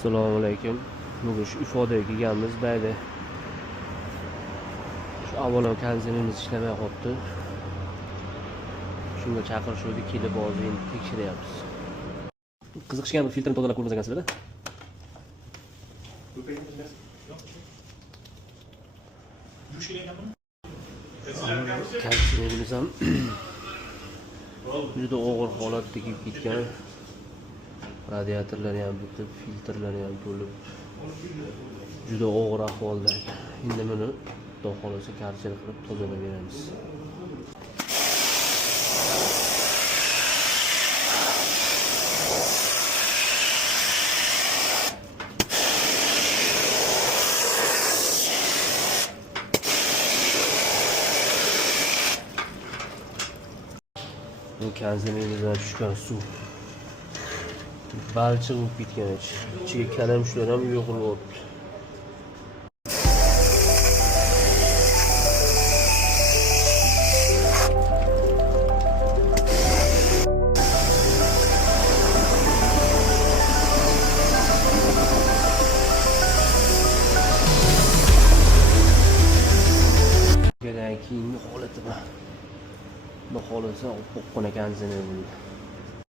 Assalomu alaykum. Bugun shu ifodaga kelganmiz. Bayda shu avvalo konsertimiz ishlamay qolibdi. Shunga chaqirishuvdi, kelib hozir endi tekshiryapmiz. Qiziqishgan bir filtrni tozalab ko'rmas ekansizlar-da? Konsertimiz ham juda og'ir holatda kelib ketgan. Radiatorlar ham bitib, filtrlar ham to'lib juda og'ir ahvolda. Endi buni Xudo xolasa karchel qilib tozalab beramiz. Bu konsertimizdan tushgan suv balchiq bo'lib ketgan, ichiga kalamushlar ham yo'qolibdi. Bundan keyingi holati bor. Xudo xolasa oppoqqina konsertim bo'ldi.